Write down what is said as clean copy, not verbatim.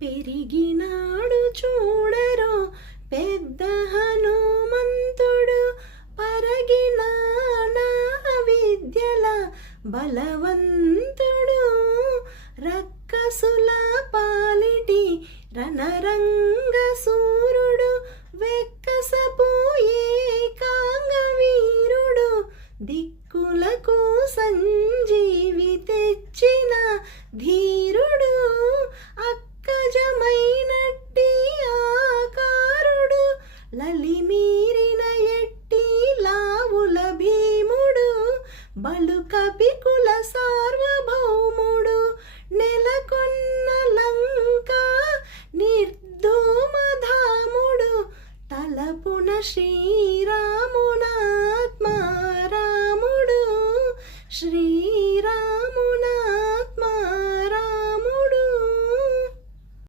పెరిగినాడు చూడరో పెద్ద హనుమంతుడు, పరగిన నా విద్యల బలవంతుడు. రక్కసుల పాలిటి రణరంగ